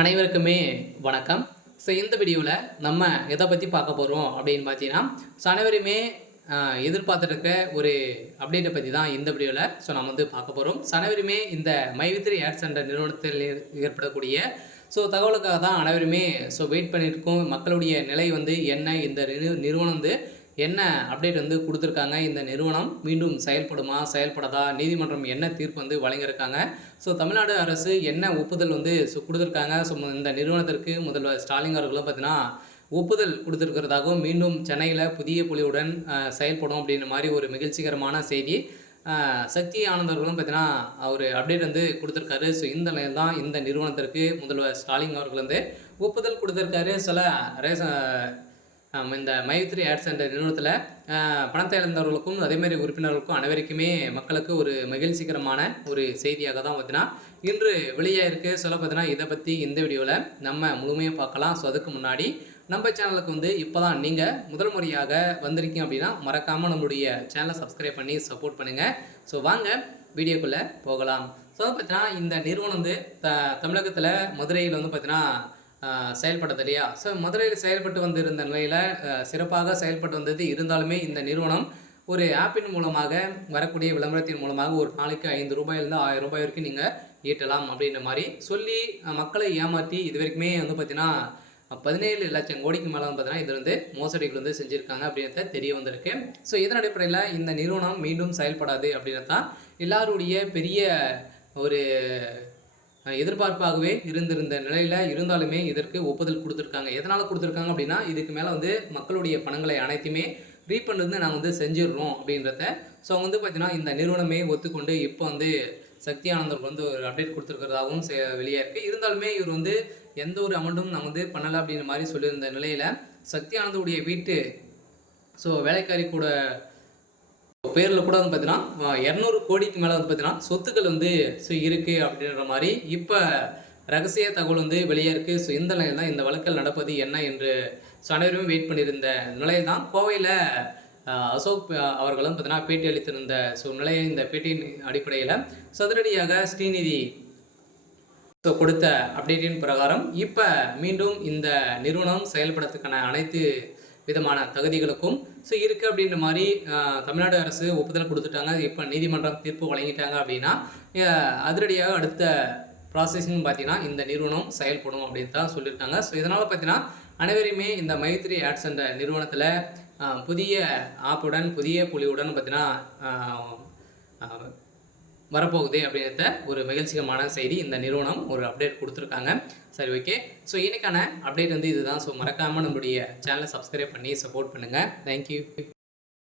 அனைவருக்குமே வணக்கம். இந்த வீடியோவில் நம்ம எதை பற்றி பார்க்க போகிறோம் அப்படின்னு பார்த்தீங்கன்னா, அனைவருமே எதிர்பார்த்துட்டு இருக்க ஒரு அப்டேட்டை பற்றி தான் இந்த வீடியோவில் நம்ம பார்க்க போகிறோம். அனைவருமே இந்த மைவித்ரி ஆட்ஸ் என்ற நிறுவனத்தில் ஏற்படக்கூடிய தகவலுக்காக தான் அனைவருமே வெயிட் பண்ணிட்டு இருக்கோம். மக்களுடைய நிலை என்ன, இந்த நிறுவனம் என்ன அப்டேட் கொடுத்துருக்காங்க, இந்த நிறுவனம் மீண்டும் செயல்படுமா செயல்படாதா, நீதிமன்றம் என்ன தீர்ப்பு வழங்கியிருக்காங்க, தமிழ்நாடு அரசு என்ன ஒப்புதல் கொடுத்துருக்காங்க. இந்த நிறுவனத்திற்கு முதல்வர் ஸ்டாலின் அவர்களும் பார்த்தீங்கன்னா ஒப்புதல் கொடுத்துருக்கிறதாகவும் மீண்டும் சென்னையில் புதிய பொலிவுடன் செயல்படும் அப்படின்ற மாதிரி ஒரு மகிழ்ச்சிகரமான செய்தி சக்தி ஆனந்தர்களும் பார்த்தீங்கன்னா அவர் அப்டேட் கொடுத்துருக்காரு. இந்த நிலையில் தான் இந்த நிறுவனத்திற்கு முதல்வர் ஸ்டாலின் அவர்கள் ஒப்புதல் கொடுத்துருக்காரு. சில இந்த மைவித்ரி ஆட்ஸ் என்ற நிறுவனத்தில் பணத்தை இழந்தவர்களுக்கும் அதேமாதிரி உறுப்பினர்களுக்கும் அனைவருக்குமே மக்களுக்கு ஒரு மகிழ்ச்சிகரமான ஒரு செய்தியாக தான் பார்த்தீங்கன்னா இன்று வெளியாக இருக்குது. பார்த்தீங்கன்னா இதை பற்றி இந்த வீடியோவில் நம்ம முழுமையாக பார்க்கலாம். அதுக்கு முன்னாடி நம்ம சேனலுக்கு இப்போ தான் நீங்கள் முதல் முறையாக வந்திருக்கீங்க அப்படின்னா மறக்காமல் நம்மளுடைய சேனலை சப்ஸ்கிரைப் பண்ணி சப்போர்ட் பண்ணுங்கள். வாங்க வீடியோக்குள்ளே போகலாம். பார்த்தீங்கன்னா இந்த நிறுவனம் தமிழகத்தில் மதுரையில் பார்த்தீங்கன்னா செயல்பட்டது இல்லையா. மதுரையில் செயல்பட்டு வந்திருந்த நிலையில் சிறப்பாக செயல்பட்டு வந்தது. இருந்தாலுமே இந்த நிறுவனம் ஒரு ஆப்பின் மூலமாக வரக்கூடிய விளம்பரத்தின் மூலமாக ஒரு நாளைக்கு 5 ரூபாயிலிருந்து 1000 ரூபாய் வரைக்கும் நீங்கள் ஈட்டலாம் அப்படின்ற மாதிரி சொல்லி மக்களை ஏமாற்றி இது வரைக்குமே பார்த்தீங்கன்னா 17 லட்சம் கோடிக்கு மேலே பார்த்தீங்கன்னா இது மோசடிகள் செஞ்சுருக்காங்க அப்படின்றத தெரிய வந்திருக்கு. இதன் அடிப்படையில் இந்த நிறுவனம் மீண்டும் செயல்படாது அப்படின்றது தான் எல்லாருடைய பெரிய ஒரு எதிர்பார்ப்பாகவே இருந்திருந்த நிலையில் இருந்தாலுமே இதற்கு ஒப்புதல் கொடுத்துருக்காங்க. எதனால் கொடுத்துருக்காங்க அப்படின்னா இதுக்கு மேலே மக்களுடைய பணங்களை அனைத்துமே ரீஃபண்ட் நாங்கள் செஞ்சிடுறோம் அப்படின்றத அவங்க பார்த்தீங்கன்னா இந்த நிறுவனமே ஒத்துக்கொண்டு இப்போ சக்தி ஆனந்தர்கள் ஒரு அப்டேட் கொடுத்துருக்கிறதாகவும் வெளியே இருக்குது. இருந்தாலுமே இவர் எந்த ஒரு அமௌண்ட்டும் நாங்கள் பண்ணலை அப்படின்ற மாதிரி சொல்லியிருந்த நிலையில் சக்தி ஆனந்தருடைய வீட்டு வேலைக்காரி கூட பேரில் கூட பார்த்தீங்கன்னா 200 கோடிக்கு மேலே பார்த்தீங்கன்னா சொத்துக்கள் இருக்குது அப்படின்ற மாதிரி இப்போ ரகசிய தகவல் வெளியே இருக்குது. இந்த நிலையில் தான் இந்த வழக்கில் நடப்பது என்ன என்று அனைவருமே வெயிட் பண்ணியிருந்த நிலையில் தான் கோவையில் அசோக் அவர்களும் பார்த்தீங்கன்னா பேட்டி அளித்திருந்த நிலையை இந்த பேட்டியின் அடிப்படையில் சதுரடியாக ஸ்ரீநிதி கொடுத்த அப்டேட்டின் பிரகாரம் இப்போ மீண்டும் இந்த நிறுவனம் செயல்படுறதுக்கான அனைத்து விதமான தகுதிகளுக்கும் இருக்குது அப்படின்ற மாதிரி தமிழ்நாடு அரசு ஒப்புதல் கொடுத்துட்டாங்க. இப்போ நீதிமன்றம் தீர்ப்பு வழங்கிட்டாங்க அப்படின்னா அதிரடியாக அடுத்த ப்ராசஸிங் பார்த்தீங்கன்னா இந்த நிறுவனம் செயல்படும் அப்படின்னு தான் சொல்லியிருக்காங்க. இதனால் பார்த்தீங்கன்னா அனைவருமே இந்த மைத்ரி ஆட்ஸ் என்ற நிறுவனத்தில் புதிய ஆப்புடன் புதிய பொலிவுடன் பார்த்தீங்கன்னா வரப்போகுது அப்படின்றத ஒரு மகிழ்ச்சிகரமான செய்தி இந்த நிறுவனம் ஒரு அப்டேட் கொடுத்துருக்காங்க. சரி, ஓகே. இன்றைக்கான அப்டேட் இதுதான். மறக்காமல் நம்மளுடைய சேனலை சப்ஸ்கிரைப் பண்ணி சப்போர்ட் பண்ணுங்கள். தேங்க்யூ.